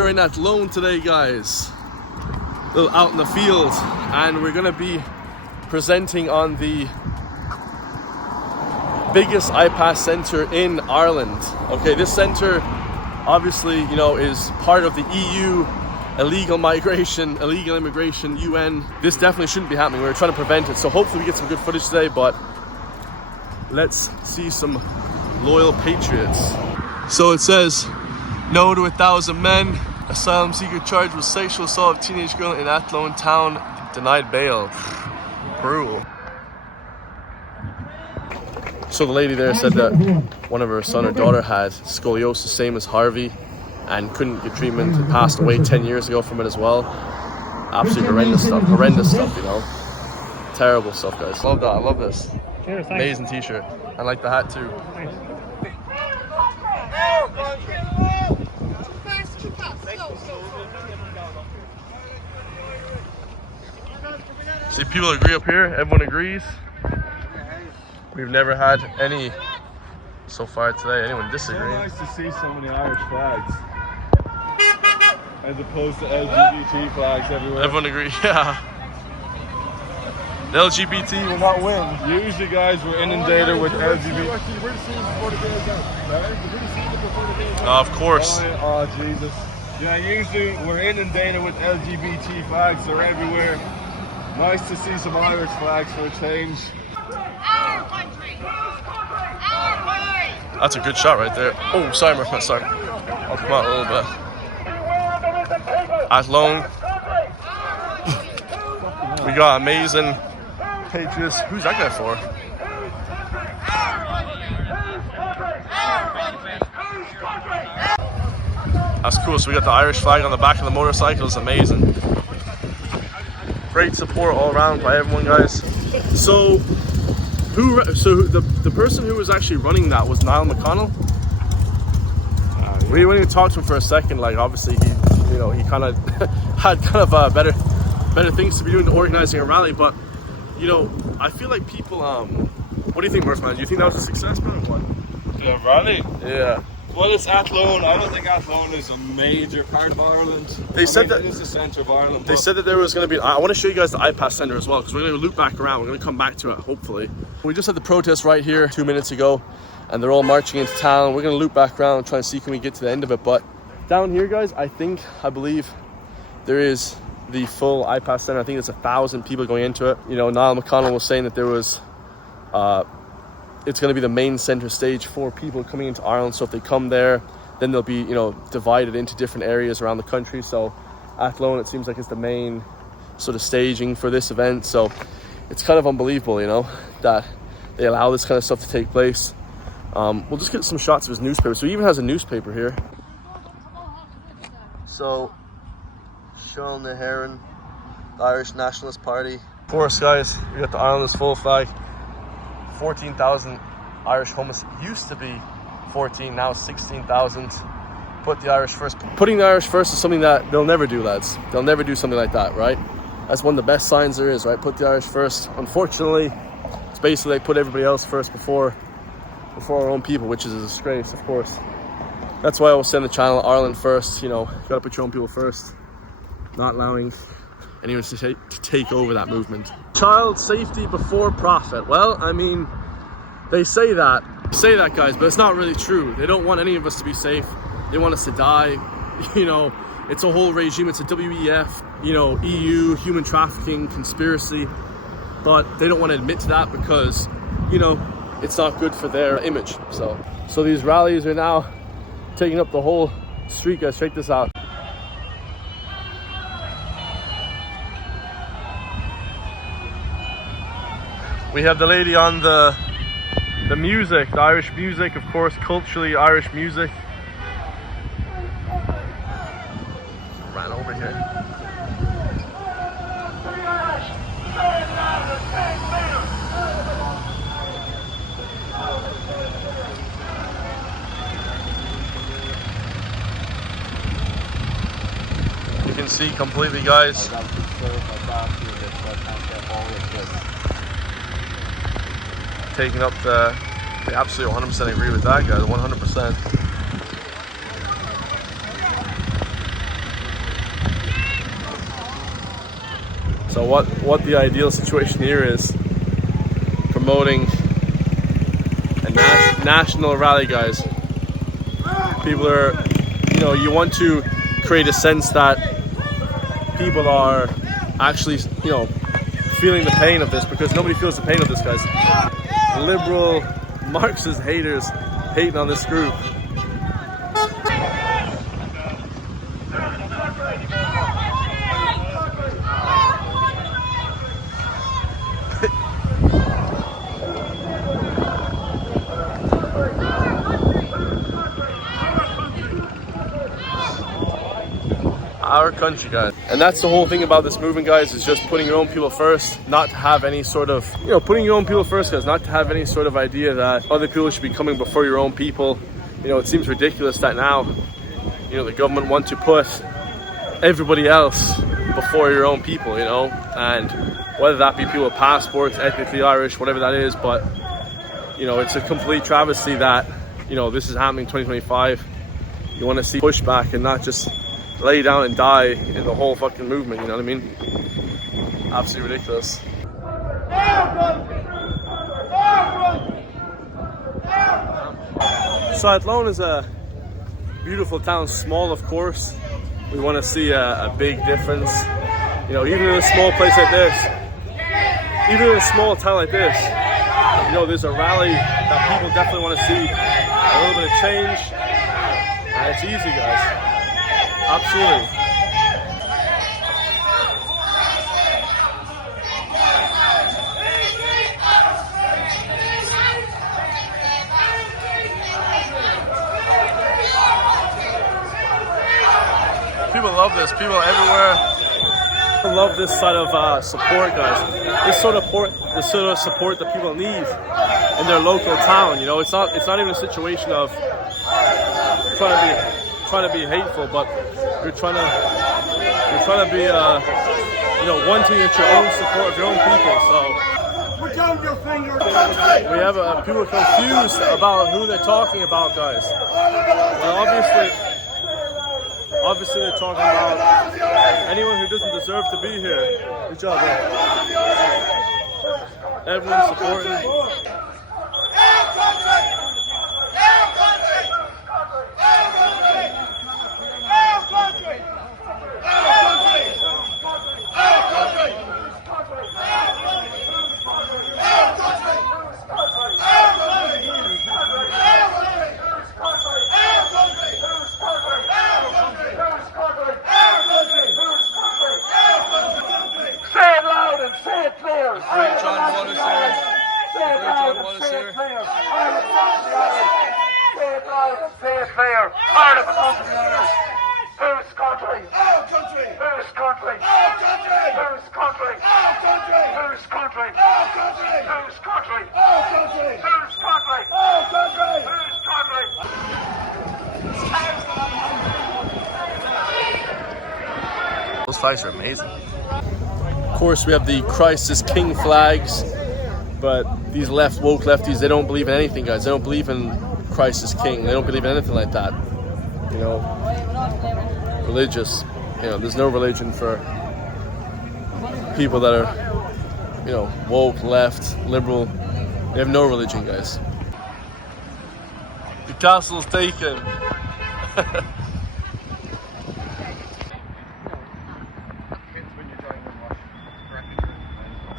are in Athlone today, guys. A little out in the field, and we're gonna be presenting on the biggest iPass center in Ireland. Okay, this center obviously, you know, is part of the EU illegal immigration, UN. This definitely shouldn't be happening. We're trying to prevent it, so hopefully we get some good footage today, but let's see some loyal patriots. So it says, no to 1,000 men. Asylum seeker charged with sexual assault of teenage girl in Athlone town denied bail. Cruel. So the lady there said that one of her son or daughter had scoliosis, same as Harvey, and couldn't get treatment and passed away 10 years ago from it as well. Absolutely horrendous stuff, you know. Terrible stuff, guys. Love that, I love this. Cheers, amazing t-shirt. I like the hat too. Thanks. See, people agree up here, everyone agrees. We've never had any so far today, anyone disagreeing. It's nice to see so many Irish flags as opposed to LGBT flags everywhere. Everyone agrees, yeah. The LGBT will not win. Usually, guys, we're inundated with LGBT. Of course. Oh, Jesus. Yeah, usually we're inundated with LGBT flags. They're everywhere. Nice to see some Irish flags for a change. Our country! Our way! That's a good shot right there. Oh, sorry, my friend, sorry. I'll come out a little bit. Athlone. We got amazing patriots. Who's that guy for? That's cool. So we got the Irish flag on the back of the motorcycle. It's amazing. Great support all around by everyone, guys. So the person who was actually running that was Niall McConnell. We went and talked to him for a second. Like, obviously he kind of had kind of better things to be doing to organizing a rally. But you know, I feel like people. What do you think, Murph, man? Do you think that was a success, man, or what? The rally? Yeah. Well, it's Athlone. I don't think Athlone is a major part of Ireland. They said that it is the centre of Ireland. They said that there was going to be. I want to show you guys the iPass Centre as well, because we're going to loop back around. We're going to come back to it, hopefully. We just had the protest right here 2 minutes ago, and they're all marching into town. We're going to loop back around and try and see can we get to the end of it. But down here, guys, I believe there is the full iPass Centre. I think it's 1,000 people going into it. You know, Niall McConnell was saying that there was. It's going to be the main centre stage for people coming into Ireland. So if they come there, then they'll be, you know, divided into different areas around the country. So Athlone, it seems like, is the main sort of staging for this event. So it's kind of unbelievable, you know, that they allow this kind of stuff to take place. We'll just get some shots of his newspaper. So he even has a newspaper here. So Sean the Heron, the Irish Nationalist Party. Of course, guys, we got the Islanders full flag. 14,000 Irish homeless. Used to be 14, now 16,000. Put the Irish first. Putting the Irish first is something that they'll never do, lads. They'll never do something like that, right? That's one of the best signs there is, right? Put the Irish first. Unfortunately, it's basically like put everybody else first before our own people, which is a disgrace, of course. That's why I will send the channel Ireland first. You know, you gotta put your own people first. Not allowing anyone to take over that movement. Child safety before profit. Well, I mean, they say that, guys, but it's not really true. They don't want any of us to be safe. They want us to die. You know, it's a whole regime. It's a WEF, you know, EU, human trafficking, conspiracy. But they don't want to admit to that because, you know, it's not good for their image. So these rallies are now taking up the whole street, guys. Check this out. We have the lady on the music, the Irish music, of course, culturally Irish music. Ran over here. You can see completely, guys. Taking up the absolutely 100% agree with that, guys. 100%. So what the ideal situation here is, promoting a national rally, guys. People are, you want to create a sense that people are actually, feeling the pain of this, because nobody feels the pain of this, guys. Liberal Marxist haters hating on this group. Our country, guys. And that's the whole thing about this movement, guys, is just putting your own people first, not to have any sort of, putting your own people first, guys, not to have any sort of idea that other people should be coming before your own people. It seems ridiculous that now, the government want to put everybody else before your own people, and whether that be people with passports, ethnically Irish, whatever that is, but, it's a complete travesty that, this is happening in 2025. You want to see pushback and not just lay down and die in the whole fucking movement, you know what I mean? Absolutely ridiculous. So Athlone is a beautiful town, small of course. We want to see a big difference. Even in a small place like this, even in a small town like this, there's a rally that people definitely want to see a little bit of change. And it's easy, guys. Absolutely. People love this. People everywhere love this side of support, guys. This sort of support that people need in their local town. It's not even a situation of trying to be hateful, but you're trying to be wanting at your own support of your own people. So put down your finger. we have people confused about who they're talking about, guys. Well, obviously they're talking about anyone who doesn't deserve to be here. Good job, bro. Everyone's supporting. Those flags are amazing. Of course, we have the Christ is King flags, but these woke lefties, they don't believe in anything, guys. They don't believe in Christ is King. They don't believe in anything like that. Religious. There's no religion for people that are, woke, left, liberal. They have no religion, guys. The castle's taken.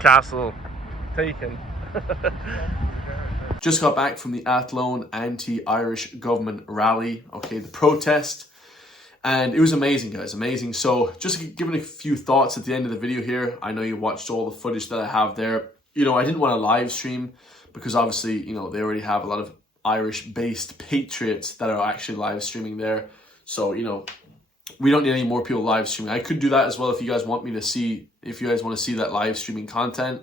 Castle taken. Just got back from the Athlone anti-Irish government rally, the protest, and it was amazing, guys, amazing. So just giving a few thoughts at the end of the video here. I know you watched all the footage that I have there. I didn't want to live stream because obviously, they already have a lot of Irish-based patriots that are actually live streaming there. So, we don't need any more people live streaming. I could do that as well if you guys want to see that live streaming content,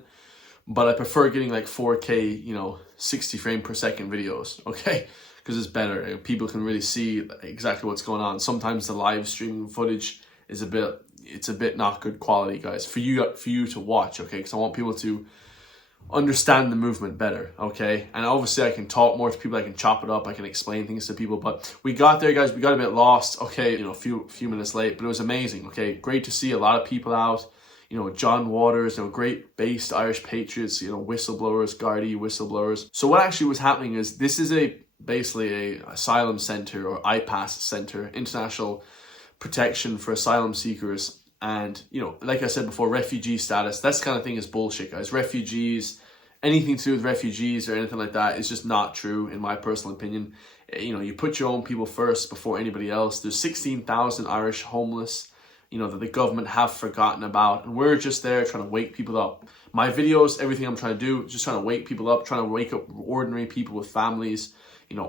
but I prefer getting like 4K, 60 frame per second videos, okay? Because it's better. People can really see exactly what's going on. Sometimes the live streaming footage is a bit not good quality, guys, for you to watch, okay? Because I want people to understand the movement better, okay? And obviously I can talk more to people, I can chop it up, I can explain things to people, but we got there, guys. We got a bit lost, okay, a few minutes late, but it was amazing, okay? Great to see a lot of people out, John Waters, great based Irish patriots, whistleblowers, Gardaí whistleblowers. So what actually was happening is this is basically a asylum center, or IPAS center, International Protection for Asylum Seekers. And, like I said before, refugee status, that kind of thing is bullshit, guys. Refugees, anything to do with refugees or anything like that is just not true, in my personal opinion. You put your own people first before anybody else. There's 16,000 Irish homeless, that the government have forgotten about. And we're just there trying to wake people up. My videos, everything I'm trying to do, just trying to wake people up, trying to wake up ordinary people with families,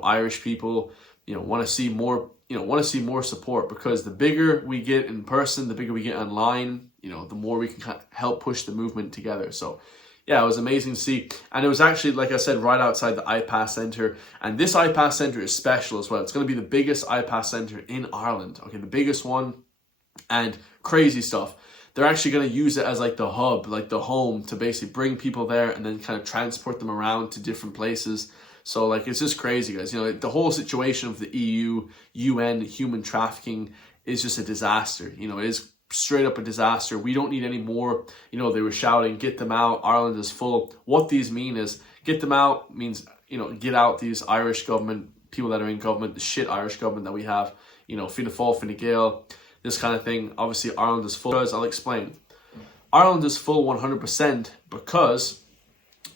Irish people, want to see more support, because the bigger we get in person, the bigger we get online, the more we can help push the movement together. So yeah, it was amazing to see. And it was actually, like I said, right outside the IPAS Centre. And this IPAS Centre is special as well. It's going to be the biggest IPAS Centre in Ireland. Okay, the biggest one. And crazy stuff. They're actually going to use it as like the hub, like the home, to basically bring people there and then kind of transport them around to different places. So like, it's just crazy, guys. The whole situation of the EU, UN, human trafficking is just a disaster. It is straight up a disaster. We don't need any more. They were shouting, get them out, Ireland is full. What these mean is, get them out means, get out these Irish government, people that are in government, the shit Irish government that we have, Fianna Fáil, Fine Gael, this kind of thing. Obviously, Ireland is full. I'll explain. Ireland is full 100% because,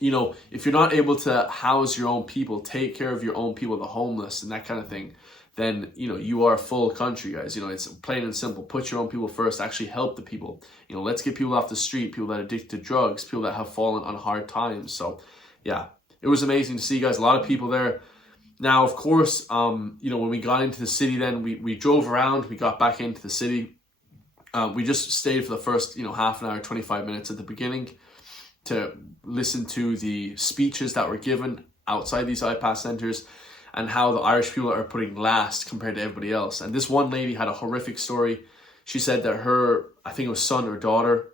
if you're not able to house your own people, take care of your own people, the homeless and that kind of thing, then, you are a full country, guys. It's plain and simple. Put your own people first. Actually help the people. Let's get people off the street, people that are addicted to drugs, people that have fallen on hard times. So, yeah, it was amazing to see, guys. A lot of people there. Now, of course, when we got into the city, then we drove around. We got back into the city. We just stayed for the first, half an hour, 25 minutes at the beginning to listen to the speeches that were given outside these IPAS centers, and how the Irish people are putting last compared to everybody else. And this one lady had a horrific story. She said that her, I think it was son or daughter,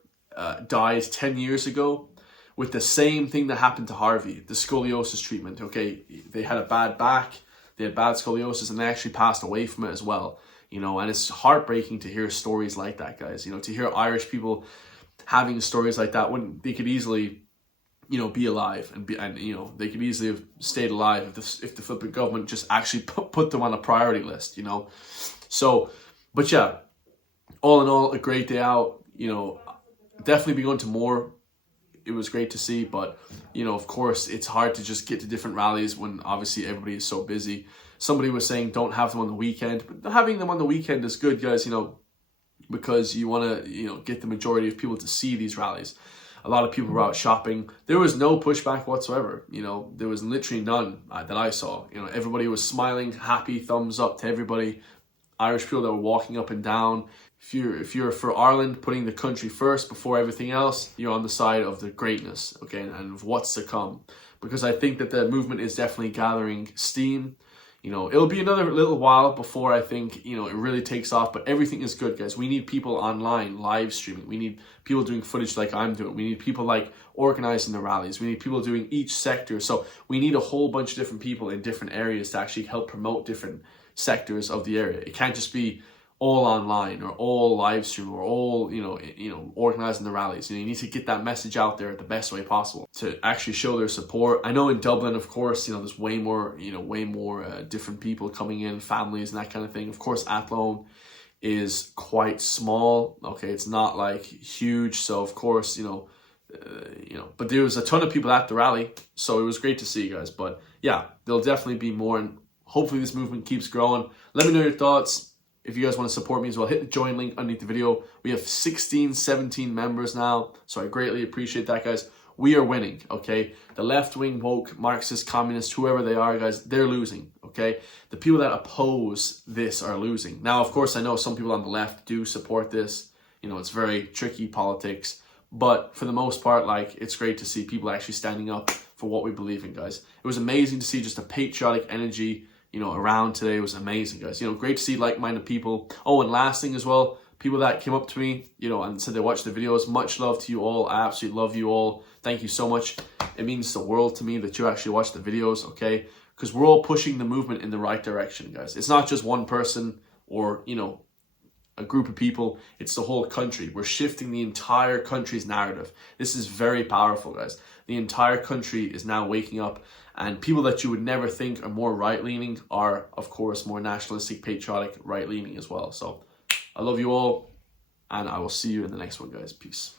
died 10 years ago with the same thing that happened to Harvey, the scoliosis treatment. Okay, they had a bad back, they had bad scoliosis, and they actually passed away from it as well. And it's heartbreaking to hear stories like that, guys. To hear Irish people having stories like that when they could easily, be alive and they could easily have stayed alive if the flipping government just actually put them on a priority list, So, but yeah, all in all, a great day out. Definitely be going to more. It was great to see, but of course, it's hard to just get to different rallies when obviously everybody is so busy. Somebody was saying don't have them on the weekend, but having them on the weekend is good, guys. Because you want to get the majority of people to see these rallies. A lot of people were out shopping. There was no pushback whatsoever. There was literally none that I saw. Everybody was smiling, happy, thumbs up to everybody. Irish people that were walking up and down. If you're for Ireland, putting the country first before everything else, you're on the side of the greatness, okay, and of what's to come. Because I think that the movement is definitely gathering steam. It'll be another little while before I think, it really takes off, but everything is good, guys. We need people online, live streaming. We need people doing footage like I'm doing. We need people like organizing the rallies. We need people doing each sector. So we need a whole bunch of different people in different areas to actually help promote different sectors of the area. It can't just be all online or all live stream or all, organizing the rallies. You need to get that message out there the best way possible to actually show their support. I know in Dublin, of course, there's way more different people coming in, families and that kind of thing. Of course, Athlone is quite small. Okay, it's not like huge. So of course, but there was a ton of people at the rally. So it was great to see, guys. But yeah, there'll definitely be more, and hopefully this movement keeps growing. Let me know your thoughts. If you guys want to support me as well, hit the join link underneath the video. We have 17 members now, so I greatly appreciate that, guys. We are winning, okay? The left-wing, woke, Marxist, communist, whoever they are, guys, they're losing, okay? The people that oppose this are losing. Now, of course, I know some people on the left do support this. It's very tricky politics. But for the most part, it's great to see people actually standing up for what we believe in, guys. It was amazing to see just a patriotic energy around today. It was amazing, guys. Great to see like-minded people. Oh, and last thing as well, people that came up to me, and said they watched the videos. Much love to you all. I absolutely love you all. Thank you so much. It means the world to me that you actually watch the videos, okay? Because we're all pushing the movement in the right direction, guys. It's not just one person or, a group of people, it's the whole country. We're shifting the entire country's narrative. This is very powerful, guys. The entire country is now waking up, and people that you would never think are more right-leaning are, of course, more nationalistic, patriotic, right-leaning as well. So I love you all, and I will see you in the next one, guys. Peace.